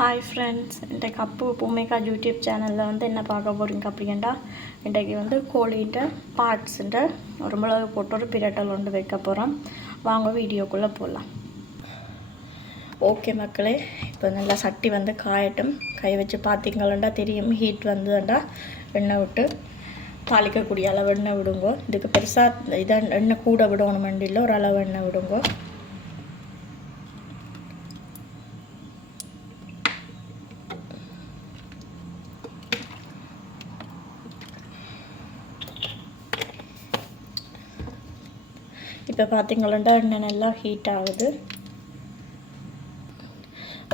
Hi friends, இன்றைக்கு அப்பு பூமேகா YouTube சேனலில் வந்து என்ன பார்க்க போகிறீங்க அப்படின்னா, இன்றைக்கு வந்து கோழின்ற பார்ட்ஸுன்ற ஒரு மிளகு போட்டு ஒரு பிரட்டல் ஒன்று வைக்க போகிறோம். வாங்க வீடியோக்குள்ளே போகலாம். ஓகே மக்களே, இப்போ நல்லா சட்டி வந்து காயட்டும். கை வச்சு பார்த்தீங்களா தெரியும், ஹீட் வந்துண்டா எண்ணெய் விட்டு தாளிக்கக்கூடிய அளவு எண்ணெய் விடுங்கோ. இதுக்கு பெருசாக இதான் எண்ணெய் கூட விடணும் வண்டியில், ஒரு அளவு எண்ணெய் விடுங்கோ. இப்போ பார்த்தீங்களா எண்ணெய் நல்லா ஹீட் ஆகுது.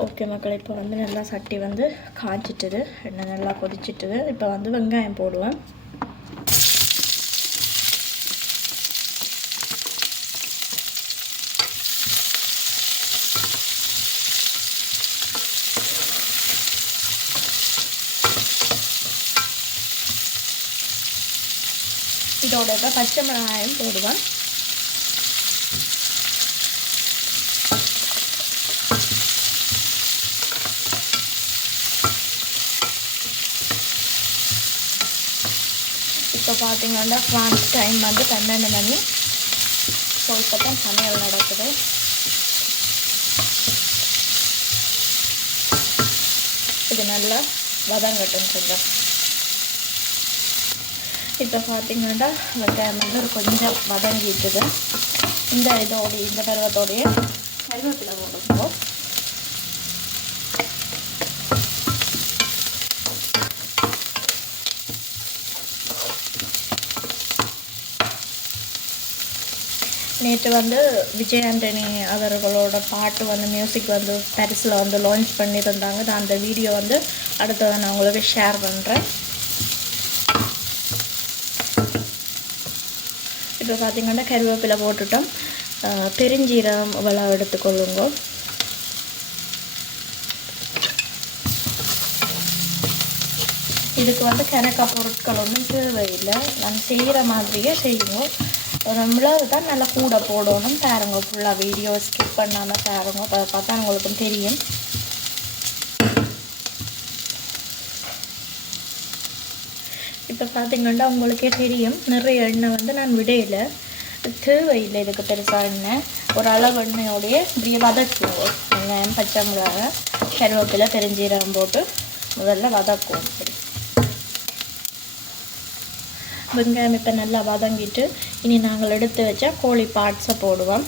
ஓகே மக்களே, இப்போ வந்து நல்லா சட்டி வந்து காய்ச்சிட்டுது, எண்ணெய் நல்லா கொதிச்சிட்டுது. இப்போ வந்து வெங்காயம் போடுவேன். இதோட பச்சை மிளகாயம் போடுவேன். இப்போ பார்த்தீங்கன்னா ஃப்ரான்ஸ் டைம் வந்து 12 மணி. ஸோ இப்போ தான் சமையல் நடக்குது. இது நல்லா வதங்கட்டும் கொஞ்சம். இப்போ பார்த்தீங்கன்னா வெங்காயம் வந்து ஒரு கொஞ்சம் வதங்கிட்டுது. இந்த பருவத்தோடைய கருவேப்பிலை போடுவோம். நேற்று வந்து விஜய் ஆண்டனி அவர்களோட பாட்டு வந்து மியூசிக் வந்து பாரிஸில் வந்து லான்ச் பண்ணியிருந்தாங்க. நான் அந்த வீடியோ வந்து அடுத்ததை நான் உங்களுக்கு ஷேர் பண்ணுறேன். இப்போ பார்த்திங்கன்னா கருவேப்பிலை போட்டுட்டோம். பெருஞ்சீரம் இவ்வளோ எடுத்துக்கொள்ளுங்க. இதுக்கு வந்து கணக்காக பொருட்கள் ஒன்றும் தேவையில்லை. நான் செய்கிற மாதிரியே செய்யணும். ஒரு மிளகு தான் நல்லா கூட போடணும். பாருங்க, ஃபுல்லாக வீடியோ ஸ்கிப் பண்ணாமல் பாருங்க, பார்த்தா உங்களுக்கும் தெரியும். இப்போ பார்த்தீங்கன்னா உங்களுக்கே தெரியும், நிறைய எண்ணெய் வந்து நான் விடையில் தேவையில்லை. இதுக்கு பெருசாக எண்ணெய் ஒரு அளவு எண்ணெயோடைய இப்படியே வதக்குவோம். வெங்காயம், பச்சை மிளகாய், கருவேப்பிலை, பெருஞ்சீரகம் போட்டு முதல்ல வதக்குவோம். இப்படி வெங்காயம் இப்போ நல்லா வதங்கிட்டு இனி நாங்கள் எடுத்து வச்சா கோழி பார்ட்ஸை போடுவோம்.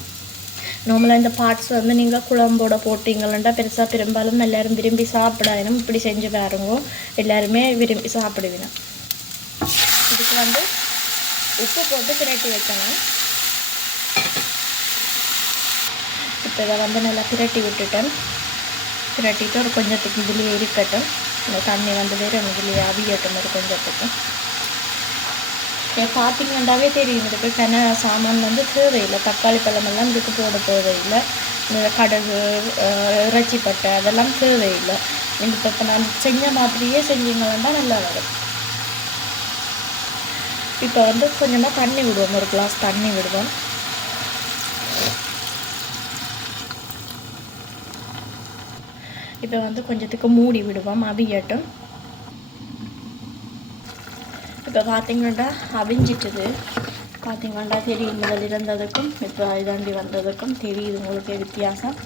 நார்மலாக இந்த பார்ட்ஸ் வந்து நீங்கள் குழம்போட போட்டிங்களா பெருசாக பெரும்பாலும் எல்லோரும் விரும்பி சாப்பிடணும். இப்படி செஞ்சு பாருங்க, எல்லாருமே விரும்பி சாப்பிடுவீங்க. இதுக்கு வந்து உப்பு போட்டு பிரட்டி வைக்கணும். இப்போ இதை வந்து நல்லா பிரட்டி விட்டுட்டேன். பிரட்டிட்டு ஒரு கொஞ்சத்துக்கு இதுலேயே இருக்கட்டும். இந்த தண்ணி வந்து வேறு இதுலேயே அவியட்டும் ஒரு கொஞ்சத்துக்கு. பார்த்தீங்கன்னாவே தெரியும், இதுக்கு கன சாமான் வந்து தேவையில்லை. தக்காளி பழமெல்லாம் இதுக்கு போட தேவையில்லை. இந்த கடுகு, இறைச்சிப்பட்டை அதெல்லாம் தேவையில்லை. நீங்கள் இப்போ நான் செஞ்ச மாதிரியே செஞ்சீங்கன்னா நல்லா வரும். இப்போ வந்து கொஞ்சமாக தண்ணி விடுவோம், ஒரு கிளாஸ் தண்ணி விடுவோம். இப்போ வந்து கொஞ்சத்துக்கு மூடி விடுவோம், அவியட்டும். இப்போ பார்த்தீங்கன்னா அவிஞ்சிட்டுது. பார்த்தீங்கன்னா தெரியும், முதல் இருந்ததுக்கும் இப்போ இதாண்டி வந்ததுக்கும் தெரியுது உங்களுக்கு வித்தியாசம்.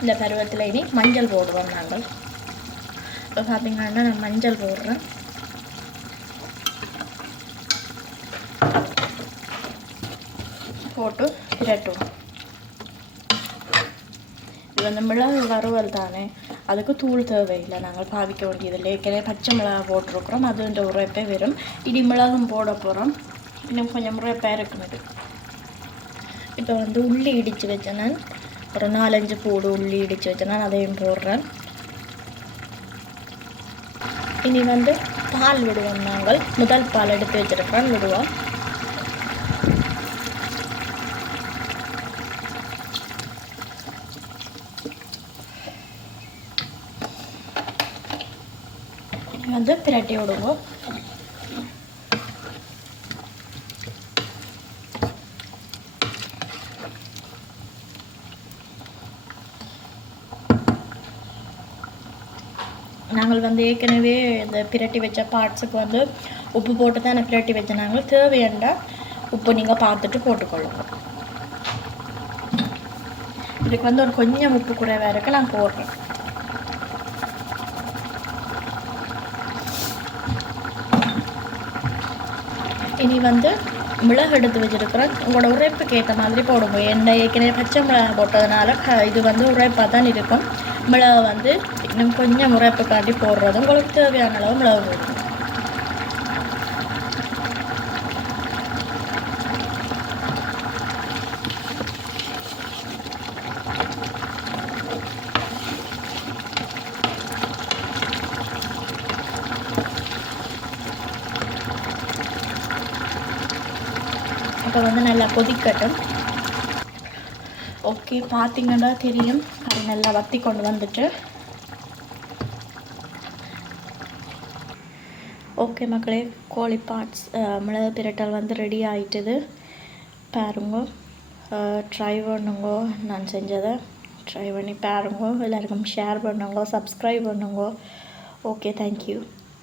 இந்த பருவத்தில் இனி மஞ்சள் போடுவோம் நாங்கள். இப்போ பார்த்தீங்கன்னா நான் மஞ்சள் போடுறேன். போட்டு பிரட்டுவோம். இது வந்து மிளகு வறுவல் தானே, அதுக்கு தூள் தேவையில்லை. நாங்கள் பாவிக்க வேண்டியதில்லை. ஏற்கனவே பச்சை மிளகா போட்டிருக்கிறோம், அதுன்ற உரைப்பே வரும். இடி மிளகும் போட போகிறோம், இன்னும் கொஞ்சம் உரைப்பாக இருக்குது. இப்போ வந்து உள்ளி இடித்து வச்சேன். நான் ஒரு 4-5 பூடு உள்ளி இடித்து வச்சேன். நான் அதையும் போடுறேன். இனி வந்து பால் விடுவோம். நாங்கள் முதல் பால் எடுத்து வச்சுருக்கிறோம், விடுவோம். வந்து பிரட்டி விடுவோம். நாங்கள் வந்து ஏற்கனவே இந்த பிரட்டி வச்ச பார்ட்ஸுக்கு வந்து உப்பு போட்டு தான் பிரட்டி வச்ச நாங்கள் தேவையாண்டா உப்பு நீங்கள் பார்த்துட்டு போட்டுக்கொள்ளுங்க. இதுக்கு வந்து ஒரு கொஞ்சம் உப்பு குறைவாக இருக்குது, நான் போடுறேன். இனி வந்து மிளகு எடுத்து வச்சுருக்கிறேன். உங்களோட உரைப்புக்கு ஏற்ற மாதிரி போடுங்க. எண்ணெய் ஏற்கனவே பச்சை மிளகா போட்டதுனால இது வந்து உரைப்பாக தான் இருக்கும். மிளகு வந்து இன்னும் கொஞ்சம் உரைப்பு காட்டி போடுறது உங்களுக்கு தேவையான அளவு மிளகு போடுங்க. இப்போ வந்து நல்லா கொதிக்கட்டும். ஓகே, பார்த்தீங்கன்னா தெரியும் அது நல்லா வற்றி கொண்டு வந்துட்டு. ஓகே மக்களே, கோழி பார்ட்ஸ் மிளகு பிரட்டல் வந்து ரெடி ஆகிட்டுது பாருங்க. ட்ரை பண்ணுங்க, நான் செஞ்சதை ட்ரை பண்ணி பாருங்க. எல்லாருக்கும் ஷேர் பண்ணுங்க, சப்ஸ்கிரைப் பண்ணுங்க. Okay, thank you.